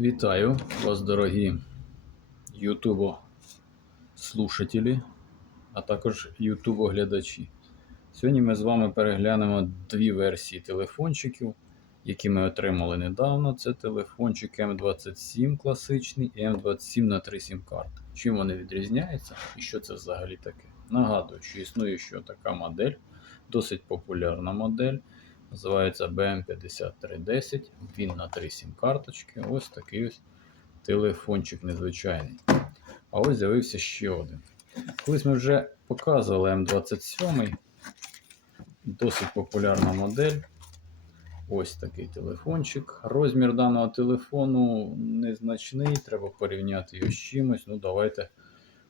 Вітаю вас, дорогі ютубо слушателі, а також ютубо глядачі. Сьогодні ми з вами переглянемо дві версії телефончиків, які ми отримали недавно. Це телефончик М27 класичний і М27 на 3 сім карт. Чим вони відрізняються і що це взагалі таке? Нагадую, що існує ще така модель, досить популярна модель. Називається BM5310. Він на 3 сім карточки. Ось такий ось телефончик незвичайний. А ось з'явився ще один. Колись ми вже показували М27. Досить популярна модель. Ось такий телефончик. Розмір даного телефону незначний, треба порівняти його з чимось. Ну, давайте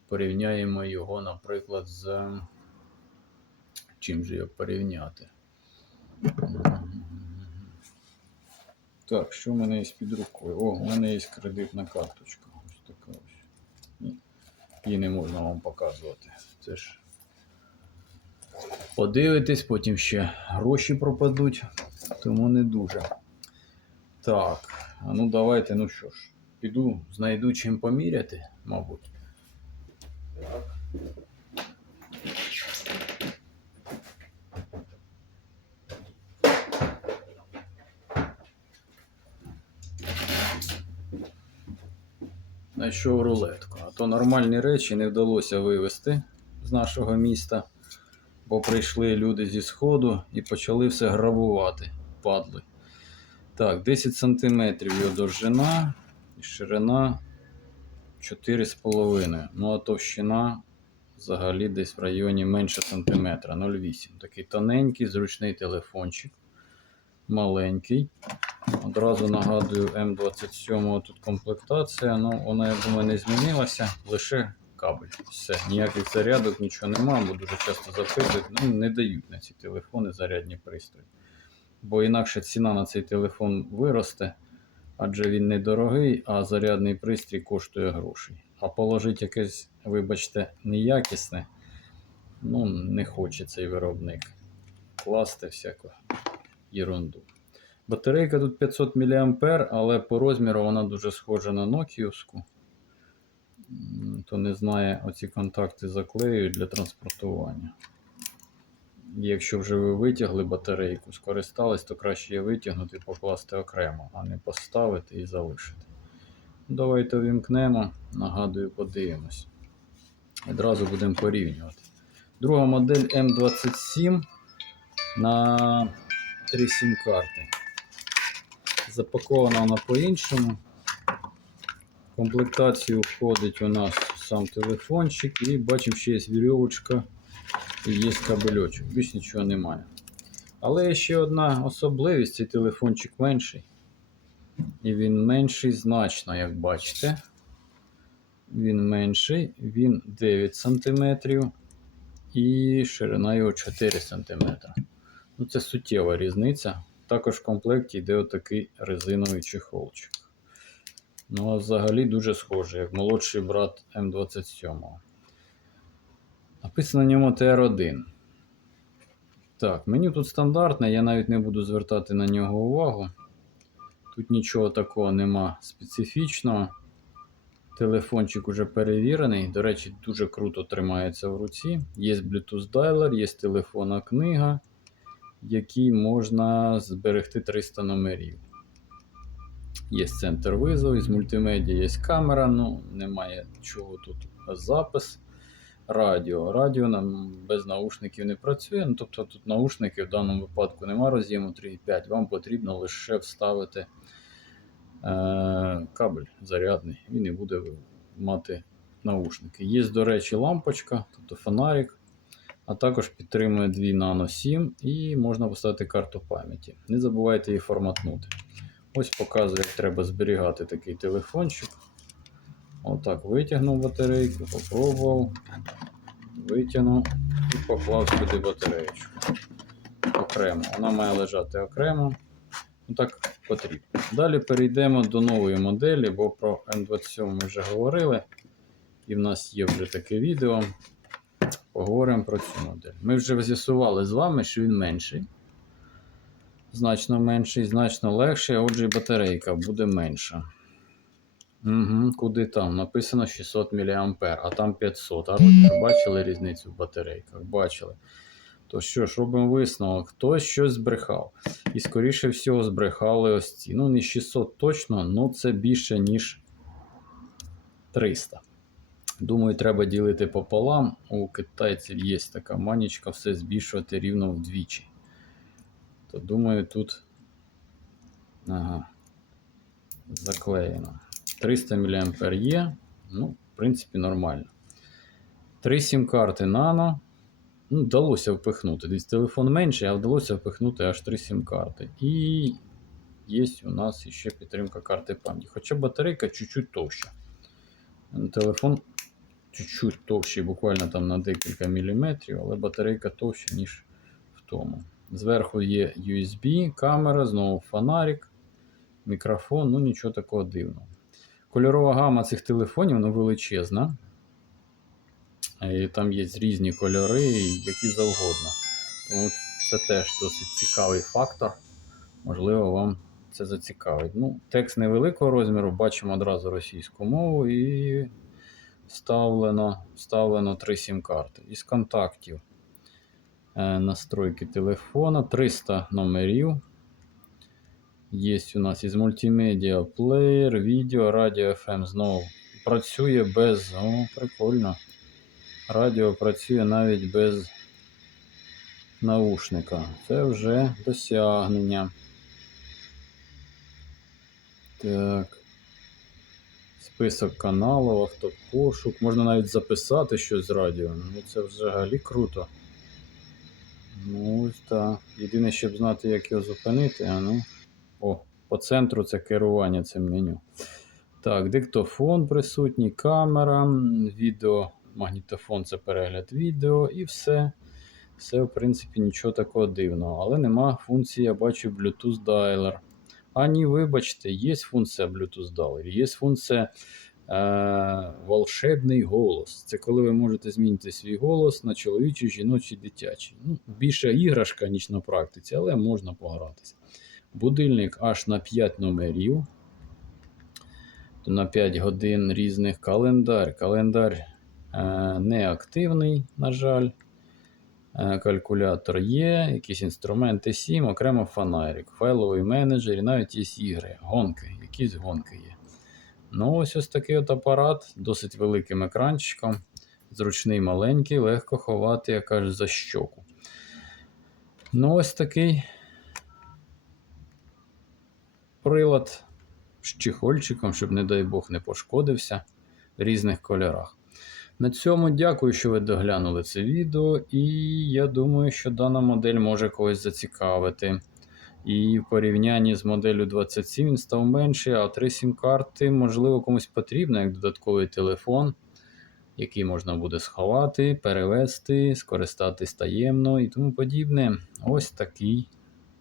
порівняємо його, наприклад, з. Чим же його порівняти? Так, що в мене є під рукою? О, у мене є кредитна карточка. Ось така ось. Її не можна вам показувати. Це ж подивитесь, потім ще гроші пропадуть, тому не дуже. Так, а ну давайте, ну що ж, піду, знайду чим поміряти, мабуть. Так. Знайшов рулетку. А то нормальні речі не вдалося вивезти з нашого міста, бо прийшли люди зі сходу і почали все грабувати. Падли. Так, 10 см його довжина і ширина 4,5. Ну а товщина взагалі десь в районі менше сантиметра 0,8. Такий тоненький, зручний телефончик. Маленький. Одразу нагадую, М27 тут комплектація. Ну, вона, я думаю, не змінилася, лише кабель. Все, ніяких зарядок, нічого немає, бо дуже часто запитують, ну не дають на ці телефони зарядні пристрої. Бо інакше ціна на цей телефон виросте, адже він недорогий, а зарядний пристрій коштує грошей. А положити якесь, вибачте, неякісне, ну, не хоче цей виробник класти всяку ерунду. Батарейка тут 500 мА, але по розміру вона дуже схожа на Nokia. То не знає, оці контакти заклеюють для транспортування. Якщо вже ви витягли батарейку, скористались, то краще її витягнути і покласти окремо, а не поставити і залишити. Давайте вімкнемо, нагадую, подивимось. Одразу будемо порівнювати. Друга модель М27 на 3 сім карти. Запакована вона по-іншому. В комплектацію входить у нас сам телефончик і бачимо, що є вірьовочка і є кабельочок. Більш нічого немає. Але є ще одна особливість: цей телефончик менший. І він менший значно, як бачите. Він менший, він 9 см і ширина його 4 см. Ну, Це суттєва різниця. Також в комплекті йде отакий резиновий чехолчик. Ну, а взагалі дуже схожий, як молодший брат М27. Написано на ньому TR1. Так, меню тут стандартне, я навіть не буду звертати на нього увагу. Тут нічого такого нема специфічного. Телефончик уже перевірений. До речі, дуже круто тримається в руці. Є Bluetooth дайлер, є телефонна книга якій можна зберегти 300 номерів. Є центр визову, із мультимедіа є камера, ну немає чого тут запис. Радіо. Радіо нам без наушників не працює. ну Тобто тут наушники в даному випадку немає роз'єму 3.5, вам потрібно лише вставити е, кабель зарядний, він не буде мати наушники. Є, до речі, лампочка, тобто фонарик а також підтримує 2 Nano 7 і можна поставити карту пам'яті. Не забувайте її форматнути. Ось показую, як треба зберігати такий телефончик. Отак витягнув батарейку, попробував, витягнув і поклав сюди батареєчку. Окремо. Вона має лежати окремо. Так потрібно. Далі перейдемо до нової моделі, бо про М27 ми вже говорили. І в нас є вже таке відео. Поговоримо про цю модель. Ми вже з'ясували з вами, що він менший. Значно менший, значно легший, а отже і батарейка буде менша. Угу, куди там? Написано 600 мА, а там 500. А розмір бачили різницю в батарейках? Бачили. То що ж, робимо висновок, хтось щось збрехав. І скоріше всього збрехали ось ці. Ну, не 600 точно, ну це більше, ніж 300. Думаю, треба ділити пополам. У китайців є така манічка, все збільшувати рівно вдвічі. То думаю, тут ага, заклеєно. 300 мА є. Ну, в принципі, нормально. Три сім-карти нано. Ну, вдалося впихнути. Десь телефон менший, а вдалося впихнути аж три сім-карти. І є у нас ще підтримка карти пам'яті. Хоча батарейка чуть-чуть товща. Телефон чуть-чуть товщий, буквально там на декілька міліметрів, але батарейка товща, ніж в тому. Зверху є USB, камера, знову фонарик, мікрофон, ну нічого такого дивного. Кольорова гама цих телефонів ну, величезна. І там є різні кольори, які завгодно. Тому це теж досить цікавий фактор. Можливо, вам це зацікавить. Ну, Текст невеликого розміру, бачимо одразу російську мову і вставлено, вставлено 3 сім-карти. Із контактів е, настройки телефона, 300 номерів. Є у нас із мультимедіа плеєр, відео, радіо FM знову працює без. О, прикольно. Радіо працює навіть без наушника. Це вже досягнення. Так. Список каналів, автопошук. Можна навіть записати щось з радіо. Ну це взагалі круто. Ну так. Єдине, щоб знати, як його зупинити, а ну. О, по центру це керування цим меню. Так, диктофон присутній, камера, відео, магнітофон це перегляд відео і все. Все, в принципі, нічого такого дивного. Але нема функції, я бачу, Bluetooth Dialer. А ні, вибачте, є функція Bluetooth Dialer, є функція е, волшебний голос. Це коли ви можете змінити свій голос на чоловічий, жіночий, дитячий. Ну, Більше іграшка, ніж на практиці, але можна погратися. Будильник аж на 5 номерів. На 5 годин різних календар. Календар е, неактивний, на жаль. Е, Калькулятор є, якісь інструменти 7, окремо фонарик, файловий менеджер і навіть є ігри, гонки, якісь гонки є. Ну, ось ось такий от апарат, досить великим екранчиком. Зручний маленький, легко ховати, як кажуть, за щоку. Ну, ось такий прилад з чехольчиком, щоб, не дай Бог, не пошкодився в різних кольорах. На цьому дякую, що ви доглянули це відео, і я думаю, що дана модель може когось зацікавити. І в порівнянні з моделлю 27 він став менший, а 3 сім-карти, можливо, комусь потрібно як додатковий телефон, який можна буде сховати, перевести, скористатись таємно і тому подібне. Ось такий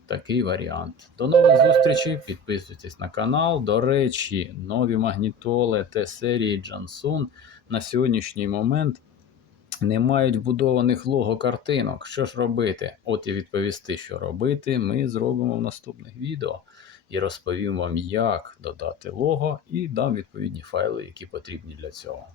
такий варіант. До нових зустрічей. Підписуйтесь на канал. До речі, нові магнітоли Т-серії Jansun на сьогоднішній момент не мають вбудованих лого картинок. Що ж робити? От і відповісти, що робити, ми зробимо в наступних відео. І розповім вам, як додати лого, і дам відповідні файли, які потрібні для цього.